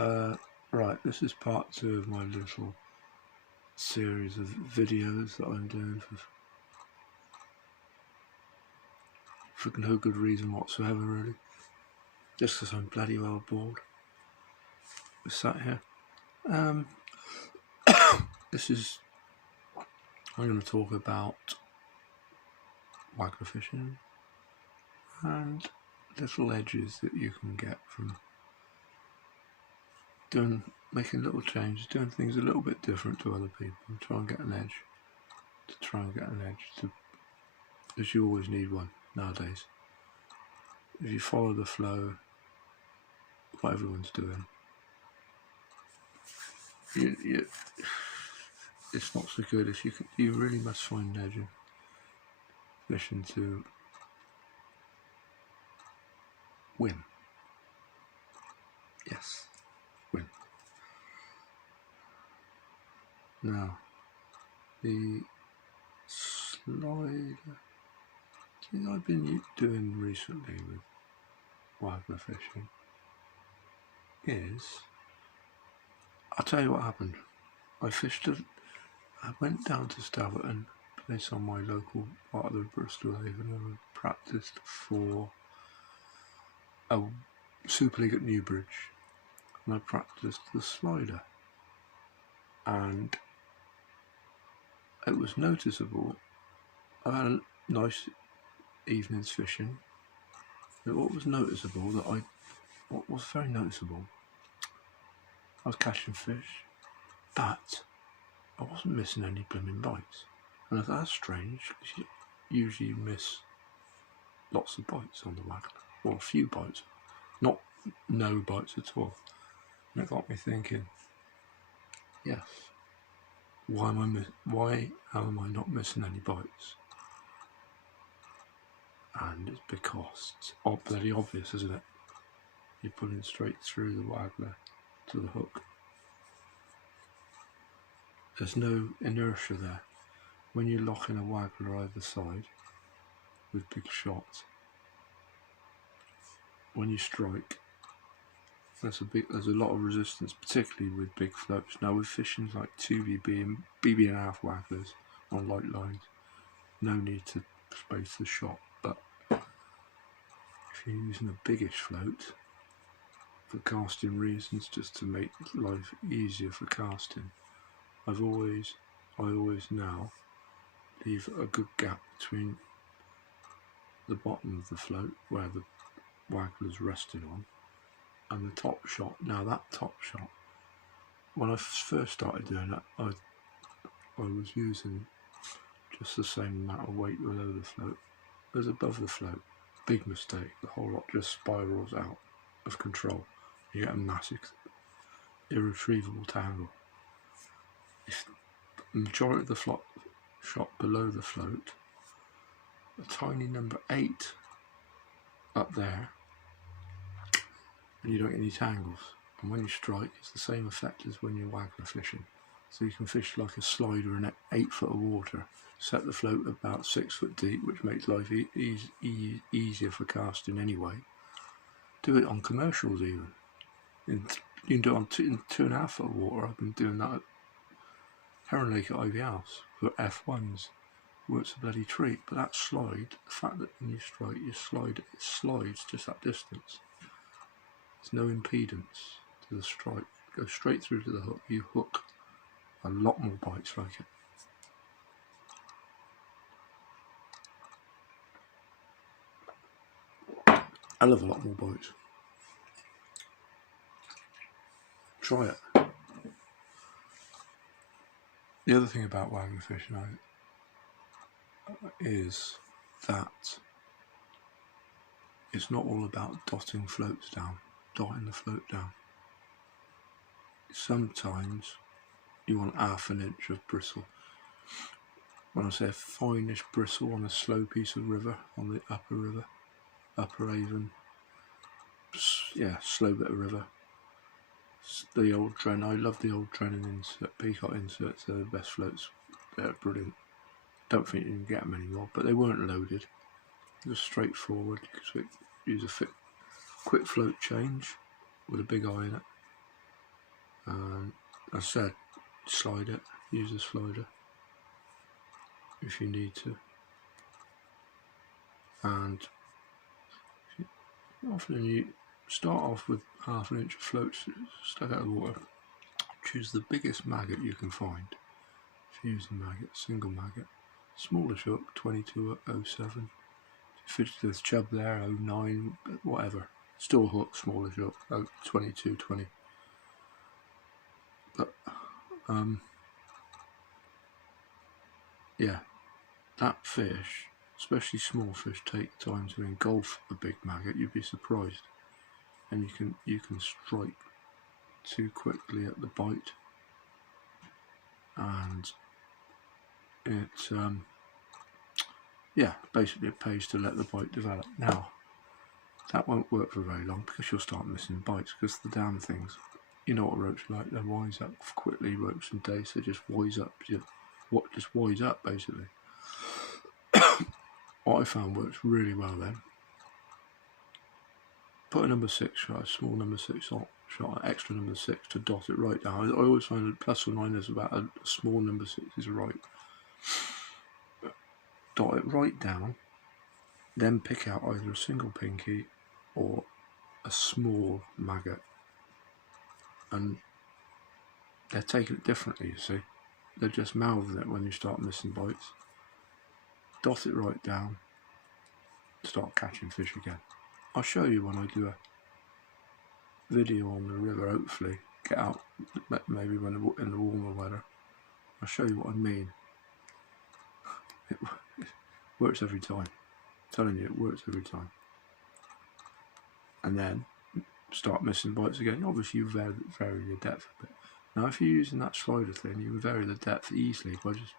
Right, this is part 2 of my little series of videos that I'm doing for no good reason whatsoever, really. Just because I'm bloody well bored. We're sat here. I'm going to talk about waggler fishing and little edges that you can get from making little changes, doing things a little bit different to other people, try and get an edge, because you always need one nowadays. If you follow the flow, what everyone's doing, it's not so good. You really must find an edge in fishing to win. Yes, win. Now, the slider thing I've been doing recently with waggler fishing is, I'll tell you what happened. I went down to Staverton, place on my local part of the Bristol Haven, and practiced for a Super League at Newbridge, and I practiced the slider, and it was noticeable. I had a nice evening's fishing, but what was very noticeable, I was catching fish, but I wasn't missing any blooming bites. And I thought, that's strange, because you usually miss lots of bites on the waggler, or a few bites, not no bites at all. And it got me thinking, yes, why am I not missing any bites? And it's because it's bloody obvious, isn't it? You're pulling straight through the waggler to the hook. There's no inertia there. When you're locking a waggler either side with big shots, when you strike, there's a lot of resistance, particularly with big floats. Now with fishing like 2BB and BB.5 wagglers on light lines, no need to space the shot, but if you're using a biggish float for casting reasons, just to make life easier for casting, I always now leave a good gap between the bottom of the float where the waggler's resting on and the top shot. Now that top shot, when I first started doing that, I was using just the same amount of weight below the float as above the float. Big mistake. The whole lot just spirals out of control. You get a massive, irretrievable tangle. If the majority of the shot below the float, a tiny number 8 up there, and you don't get any tangles. And when you strike, it's the same effect as when you're waggler fishing. So you can fish like a slider in 8 foot of water, set the float about 6 foot deep, which makes life easier for casting anyway. Do it on commercials even. You can do it on 2.5 foot of water. I've been doing that at Heron Lake at Ivy House for F1s. Works a bloody treat. But that slide, the fact that when you strike, it slides just that distance. There's no impedance to the strike. Go straight through to the hook. You hook a lot more bites like it. I love a lot more bites. Try it. The other thing about waggler fishing is that it's not all about dotting the float down. Sometimes you want half an inch of bristle. When I say a finish bristle on a slow piece of river, on the upper Avon, slow bit of river. The old Dren, I love the old Dren Peacock inserts. They're the best floats. They're brilliant. Don't think you can get them anymore, but they weren't loaded. Just straightforward. You could use a quick float change with a big eye in it. And as I said, slide it, use a slider if you need to. And often you start off with 1/2 inch of floats stuck out of the water. Choose the biggest maggot you can find. If you use a maggot, single maggot, smallest hook 2207. Fish this chub there 09, whatever. Still hook, smallest hook 2220. But yeah, that fish, especially small fish, take time to engulf a big maggot. You'd be surprised, and you can strike too quickly at the bite, and it yeah, basically it pays to let the bite develop. Now that won't work for very long because you'll start missing bites, because the damn things, you know what roach are like, they wise up quickly. Roach and dace, they just wise up. Just wise up basically. What I found works really well then, put a number 6 shot, a small number 6 shot, an extra number 6 to dot it right down. I always find a plus or minus about a small number 6 is right. Dot it right down, then pick out either a single pinky or a small maggot, and they're taking it differently, you see. They're just mouthing it when you start missing bites. Dot it right down, start catching fish again. I'll show you when I do a video on the river, hopefully, get out, maybe when in the warmer weather. I'll show you what I mean. It works every time. I'm telling you, it works every time. And then start missing bites again. Obviously you vary your depth a bit. Now if you're using that slider thing, you can vary the depth easily by just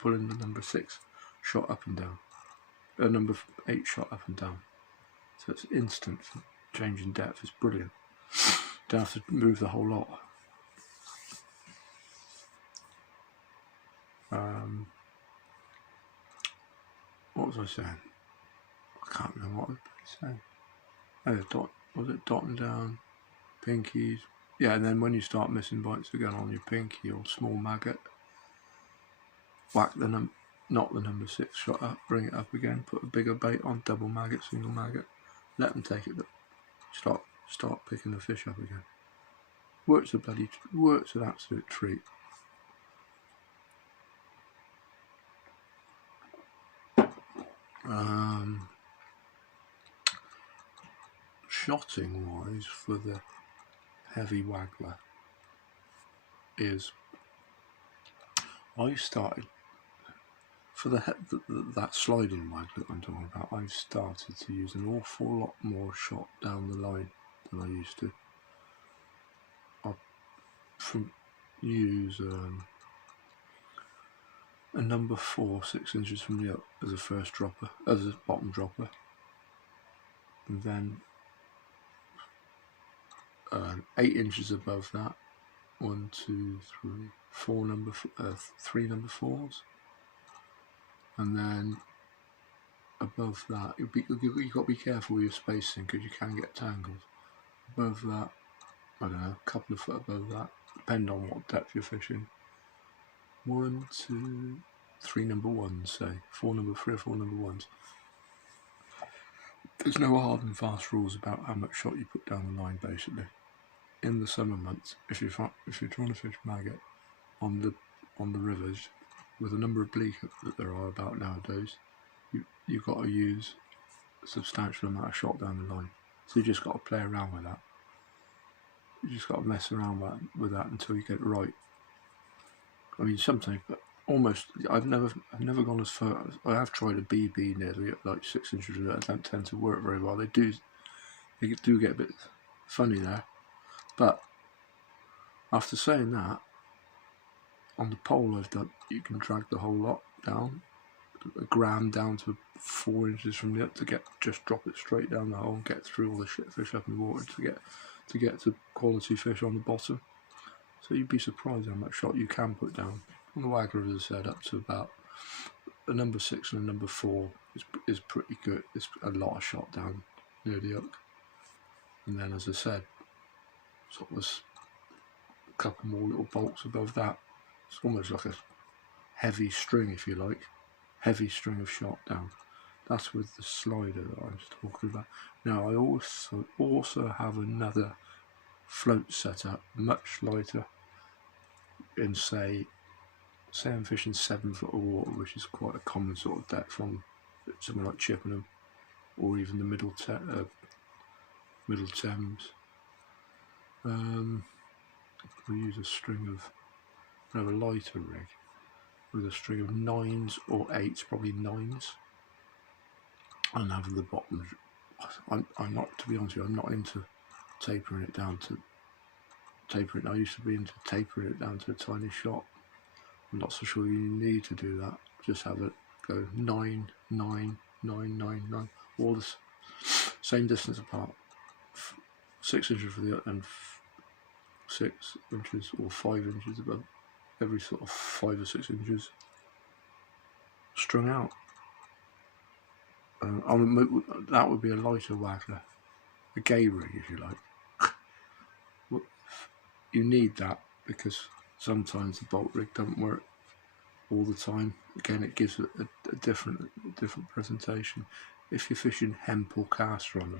pulling the number 6 shot up and down, number 8 shot up and down. So it's instant for changing depth. It's brilliant. Don't have to move the whole lot. What was I saying? I can't remember what I was saying. Oh, was it dotting down, pinkies? Yeah, and then when you start missing bites again on your pinky or small maggot, whack knock the number 6 shot up, bring it up again, put a bigger bait on, double maggot, single maggot, let them take it, start picking the fish up again. Works an absolute treat. Shotting wise for the heavy waggler is, I started for that sliding waggler I'm talking about. I've started to use an awful lot more shot down the line than I used to. I use a number 4 6 inches from the up as a first dropper, as a bottom dropper, and then 8 inches above that, 1 2 3 4 3 number 4s, and then above that you've got to be careful with your spacing because you can get tangled. Above that, I don't know, a couple of foot above that, depending on what depth you're fishing. 1 2 3 number 1s, say 3 or 4 number 1s. There's no hard and fast rules about how much shot you put down the line. Basically, in the summer months, if you're trying to fish maggot on the rivers with the number of bleak that there are about nowadays, you've got to use a substantial amount of shot down the line. So you just got to play around with that. You just got to mess around with that until you get it right. I mean, sometimes, but almost, I've never gone as far. I have tried a BB nearly at like 6 inches. That don't tend to work very well. They do get a bit funny there. But after saying that, on the pole I've done, you can drag the whole lot down, a gram down to 4 inches from the up to just drop it straight down the hole and get through all the shit fish up in the water to get to quality fish on the bottom. So you'd be surprised how much shot you can put down. On the waggler, as I said, up to about a number 6 and a number 4 is pretty good. It's a lot of shot down near the hook. And then, as I said, sort of couple more little bolts above that. It's almost like a heavy string, if you like, heavy string of shot down. That's with the slider that I was talking about. Now I also have another float setup, much lighter, in say I'm fishing 7 foot of water, which is quite a common sort of depth from somewhere like Chippenham or even the Middle Thames. We use a string of a lighter rig with a string of 9s or 8s, probably 9s, and have the bottom. I'm not, to be honest with you, I'm not into tapering it down to I used to be into tapering it down to a tiny shot. I'm not so sure you need to do that. Just have it go 9, 9, 9, 9, 9, all the same distance apart, 6 inches for the and 6 inches or 5 inches above every sort of 5 or 6 inches strung out. That would be a lighter waggler, a gay rig if you like. You need that because sometimes the bolt rig doesn't work all the time. Again, it gives a different presentation. If you're fishing hemp or caster on the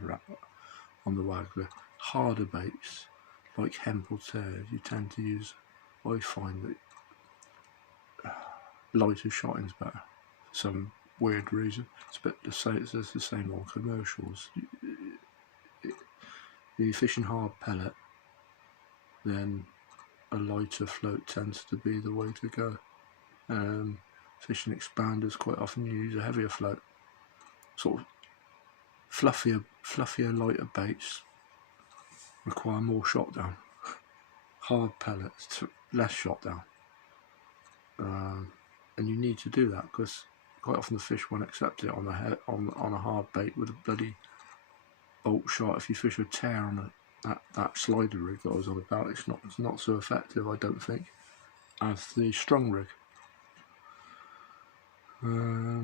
waggler, harder baits like hemp or tears, you tend to use, I find that lighter shotting's better for some weird reason. It's the same on commercials. If you're fishing hard pellet, then a lighter float tends to be the way to go. Fishing expanders, quite often you use a heavier float. Sort of fluffier, lighter baits require more shot down. Hard pellets, less shot down. And you need to do that because quite often the fish won't accept it on a hard bait with a bloody bolt shot. If you fish a tear on that slider rig that I was on about, it's not so effective, I don't think, as the strung rig. Now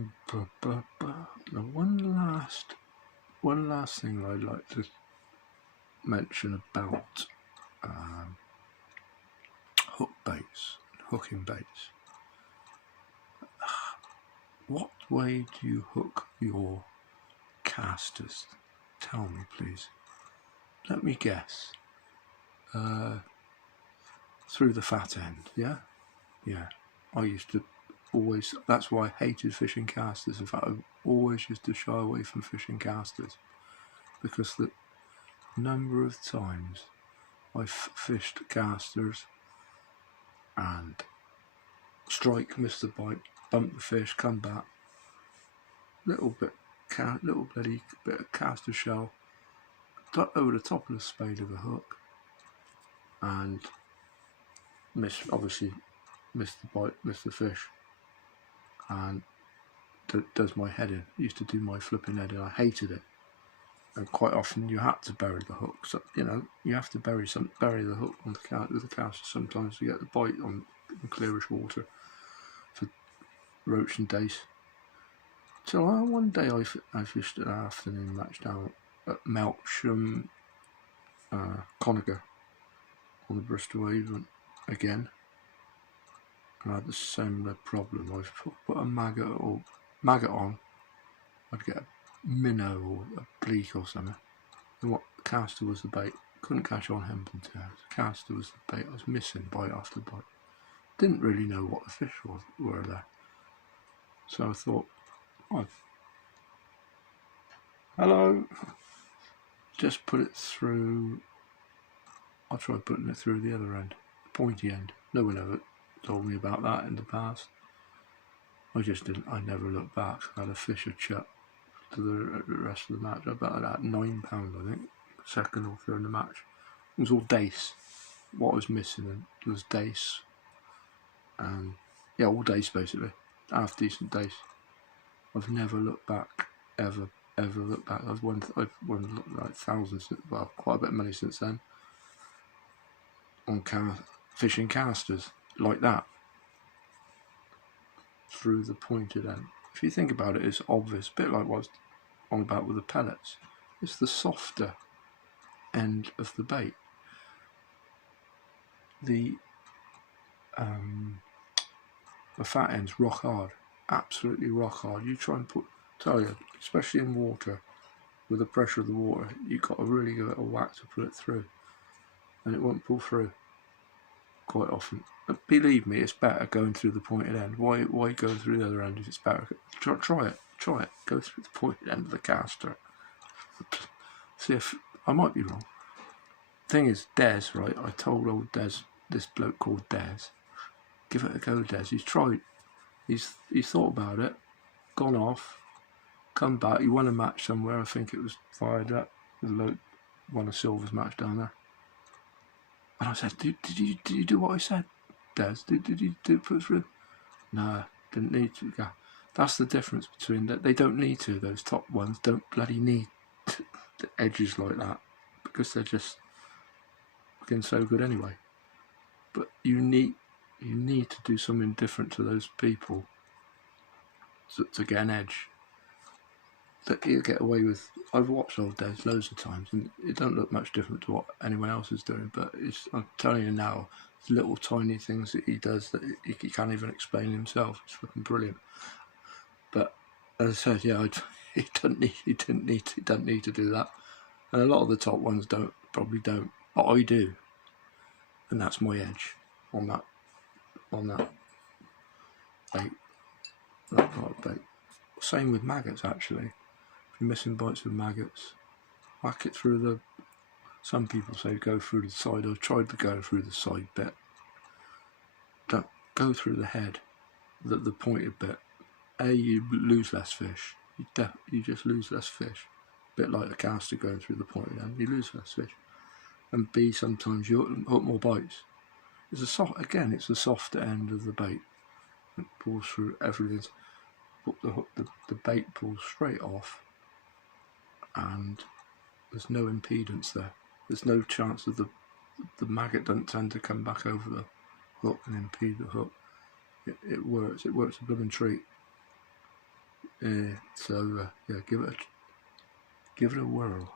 one last thing I'd like to mention about hook baits, hooking baits. What way do you hook your casters? Tell me, please. Let me guess. Through the fat end, yeah? Yeah. I used to always, that's why I hated fishing casters. In fact, I always used to shy away from fishing casters because the number of times I fished casters and strike, miss the bite, bump the fish, come back, little bloody bit of caster shell over the top of the spade of the hook, and obviously miss the bite, miss the fish, and does my head in. Used to do my flipping head in. I hated it, and quite often you had to bury the hook. So you have to bury the hook on the caster sometimes to get the bite on clearish water for roach and dace. So one day I fished an afternoon match down at Melksham, Conager on the Bristol Avon again, and I had the similar problem. I put a maggot on, I'd get a minnow or a bleak or something, and what caster was the bait. Couldn't catch on hemp and tears. Caster was the bait. I was missing bite after bite. Didn't really know what the fish were there. So I thought, hello, just put it through. I tried putting it through the other end, pointy end. No one ever told me about that in the past. I just didn't. I never looked back. I had a fish a chut to the rest of the match. About that £9, I think, second or third in the match. It was all dace. What was missing was dace, and yeah, all dace basically. Half decent dace. I've never looked back, ever looked back. I've won like thousands, well, quite a bit of money since then on fishing casters like that through the pointed end. If you think about it, it's obvious, a bit like what I was on about with the pellets. It's the softer end of the bait. the fat end's rock hard, absolutely rock hard. You try and tell you, especially in water, with the pressure of the water, you've got to really give it a whack to pull it through, and it won't pull through quite often. But believe me, it's better going through the pointed end. Why go through the other end if it's better? Try it. Go through the pointed end of the caster. See if I might be wrong. Thing is, Des, right? I told old Des, this bloke called Des, give it a go, Des. He's tried. He's thought about it, gone off, come back. He won a match somewhere. I think it was fired up. Won a silvers match down there. And I said, did you do what I said, Des? Did you put it through? No, didn't need to. Yeah. That's the difference between that. They don't need to. Those top ones don't bloody need the edges like that, because they're just fucking so good anyway. But you need to do something different to those people to get an edge that you get away with. I've watched old Des loads of times, and it don't look much different to what anyone else is doing, but I'm telling you now, it's little tiny things that he does that he can't even explain himself. It's fucking brilliant. But as I said, yeah, he doesn't need to do that, and a lot of the top ones probably don't, but I do, and that's my edge on that bait, that part of bait. Same with maggots, actually. If you're missing bites with maggots, whack it through the. Some people say go through the side. I've tried to go through the side bit. Don't go through the head, the pointed bit. A, you lose less fish. You just lose less fish. A bit like the caster going through the pointed end, you lose less fish. And B, sometimes you hook more bites. It's the softer end of the bait. It pulls through everything. The bait pulls straight off, and there's no impedance there. There's no chance of the maggot doesn't tend to come back over the hook and impede the hook. It works. It works a blooming treat. So give it a whirl.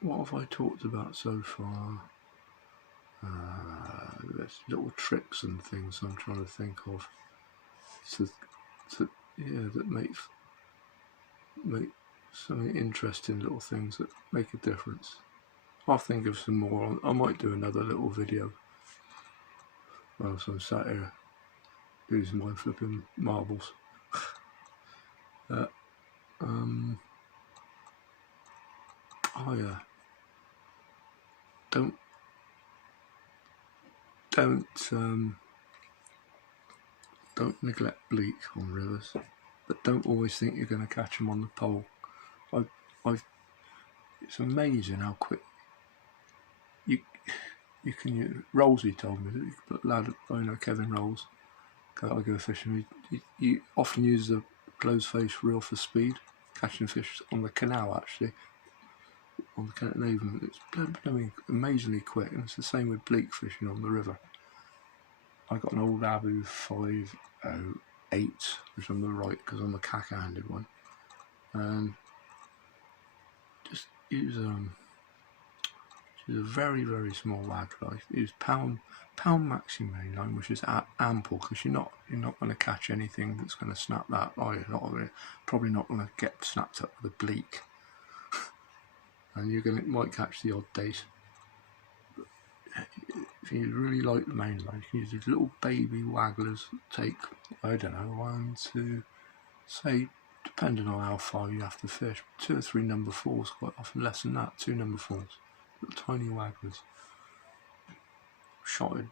What have I talked about so far? There's little tricks and things I'm trying to think of. That make some interesting little things that make a difference. I'll think of some more. I might do another little video whilst I'm sat here using my flipping marbles. Don't neglect bleak on rivers, but don't always think you're going to catch them on the pole. It's amazing how quick you can. Rollsy told me that you could put lad, I know Kevin Rolls, I go fishing. He often uses a closed face reel for speed, catching fish on the canal actually. On the Canada, it's amazingly quick, and it's the same with bleak fishing on the river. I got an old Abu 508, which I'm the right because I'm the cack-handed one, and just use a very very small waggler. Use pound maxi mainline, which is ample because you're not going to catch anything that's going to snap that. Probably not going to get snapped up with a bleak. And might catch the odd dace. If you really like the main line, you can use these little baby wagglers. Take, I don't know, 1, 2, say, depending on how far you have to fish, 2 or 3 number 4s, quite often less than that, 2 number 4s, little tiny wagglers. Shotted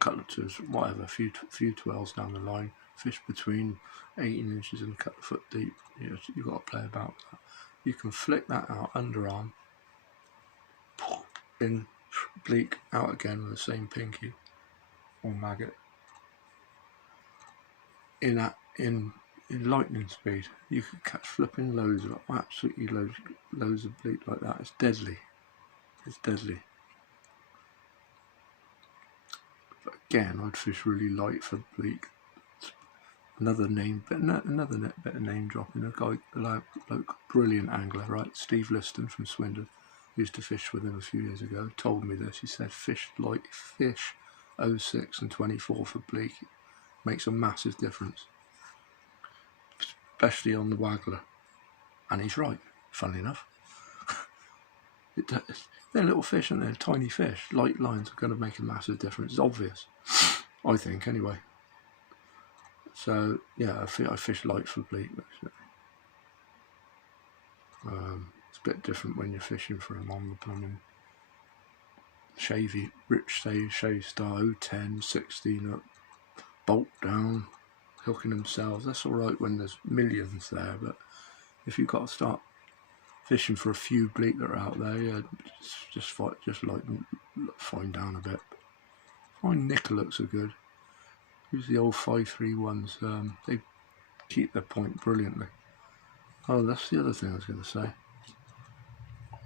cutlet, whatever, a few 12s down the line, fish between 18 inches and a couple of foot deep. You've got to play about with that. You can flick that out underarm, in bleak, out again with the same pinky or maggot. In lightning speed, you could catch flipping absolutely loads of bleak like that. It's deadly. But again, I'd fish really light for bleak. Another bit of name dropping. A bloke, brilliant angler, right? Steve Liston from Swindon. used to fish with him a few years ago, told me this. He said fish 06 and 24 for Bleak makes a massive difference, especially on the waggler. And he's right, funnily enough. They're little fish and they're tiny fish. Light lines are going to make a massive difference. It's obvious, I think, anyway. So yeah, I fish light for Bleak. It's a bit different when you're fishing for him on the plumbing shavy, rich shave style, 10, 16 up, bolt down, hooking themselves. That's all right when there's millions there, but if you've got to start fishing for a few Bleak that are out there, yeah, just like fine down a bit. Fine nickel-looks are good. Use the old 531s. They keep their point brilliantly. Oh, that's the other thing I was going to say.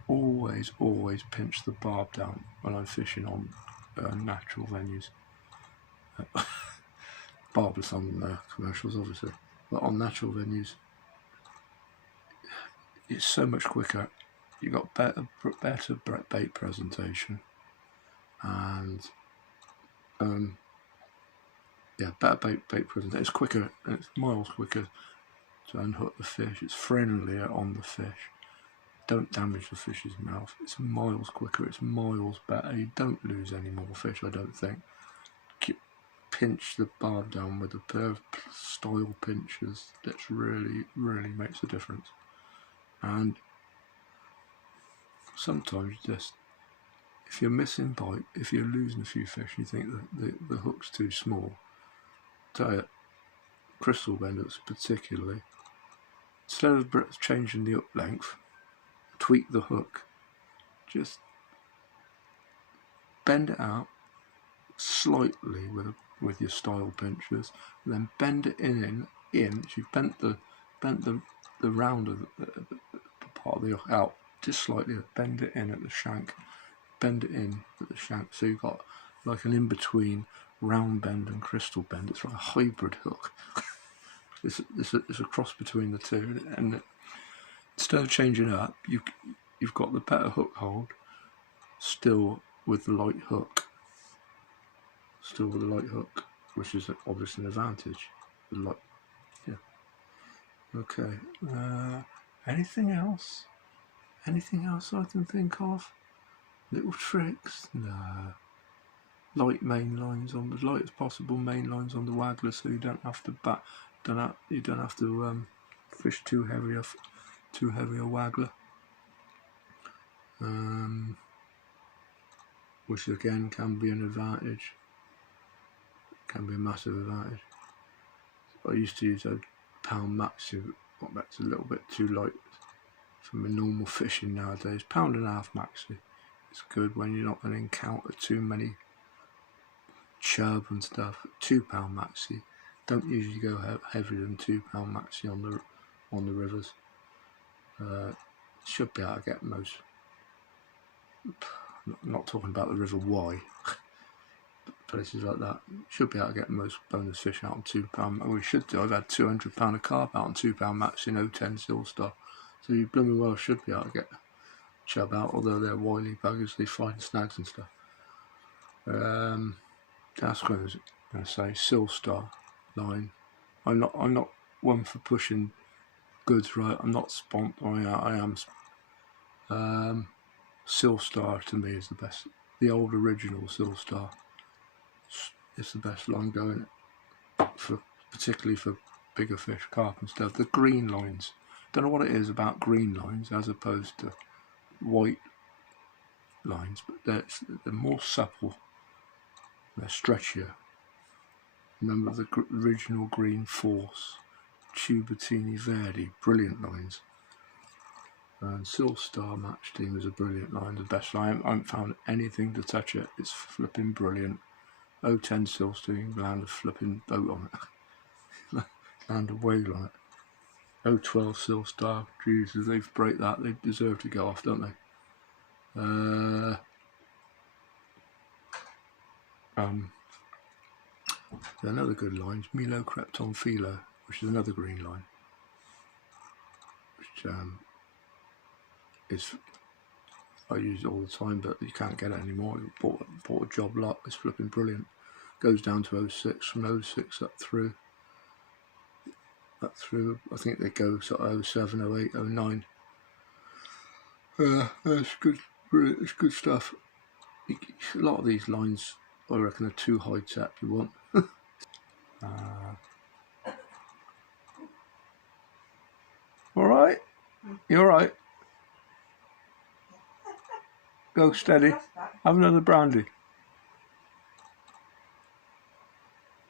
Always pinch the barb down when I'm fishing on natural venues. Barbless on commercials, obviously, but on natural venues, it's so much quicker. You got better bait presentation, and better bait presentation. It's quicker and it's miles quicker to unhook the fish. It's friendlier on the fish. Don't damage the fish's mouth. It's miles quicker. It's miles better. You don't lose any more fish, I don't think. Pinch the barb down with a pair of style pinchers. That really makes a difference. And sometimes just, if you're missing bite, if you're losing a few fish, you think that the hook's too small. Tell you, crystal benders particularly, instead of changing the hook length, tweak the hook, just bend it out slightly with your style pinchers, and then bend it in. So you've bent the round of the part of the hook out just slightly. Bend it in at the shank. Bend it in at the shank. So you've got like an in between round bend and crystal bend. It's like a hybrid hook. it's a cross between the two, and instead of changing it up, you've got the better hook hold, still with the light hook, which is obviously an advantage. Okay. Anything else? Anything else I can think of? Little tricks? No. Light main lines on the lightest possible main lines on the waggler, so you don't have to fish too heavy a waggler. Which again can be an advantage. Can be a massive advantage. I used to use a pound maxi, but that's a little bit too light for my normal fishing nowadays. £1.5 maxi. It's good when you're not going to encounter too many chub and stuff. £2 maxi. Don't usually go heavier than £2 maxi on the rivers. Should be able to get most. Not talking about the River Wye. Places like that, should be able to get most bonus fish out on £2. We should do. I've had £200 of carp out on £2 max in 010 Silstar, so you blooming well should be able to get chub out. Although they're wily buggers, they find snags and stuff. That's what I was going to say. Silstar line. I'm not one for pushing goods right. I'm not spont. I am. Silstar to me is the best. The old original Silstar. It's the best line going, particularly for bigger fish, carp and stuff. The green lines, don't know what it is about green lines as opposed to white lines, but they're more supple, they're stretchier. Remember the original Green Force, Tubertini Verdi, brilliant lines. And Silstar Match Team is a brilliant line, the best line. I haven't found anything to touch it. It's flipping brilliant. 010 Silstar, you can land a flipping boat on it. Land a whale on it. 012 Silstar, Jesus, they've break that. They deserve to go off, don't they? Another good line is Milo Krypton Philo, which is another green line, which is I use it all the time, but you can't get it anymore. I bought a job lot. It's flipping brilliant. Goes down to 06, from 06 up through. I think they go sort of 07, 08, 09. It's good. It's good stuff. A lot of these lines, I reckon, are too high tech. You want. All right. You all right? Go steady. Have another brandy.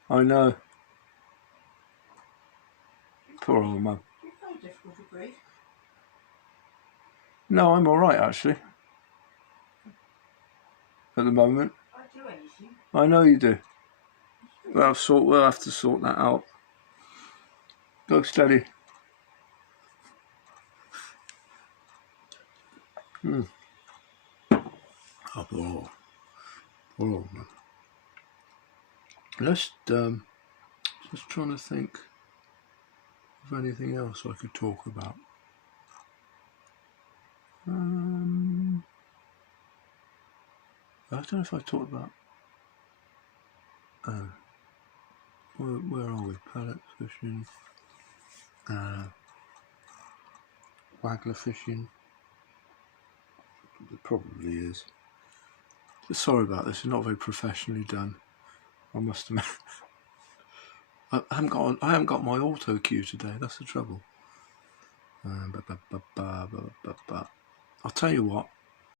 I know. Poor old man. No, I'm all right actually. At the moment. I know you do. We'll have to sort that out. Go steady. Oh, poor old man. Just trying to think of anything else I could talk about. I don't know if I talked about. Where are we? Pellet fishing, waggler fishing. It probably is. Sorry about this. It's not very professionally done. I must admit. I haven't got my auto cue today. That's the trouble. I'll tell you what.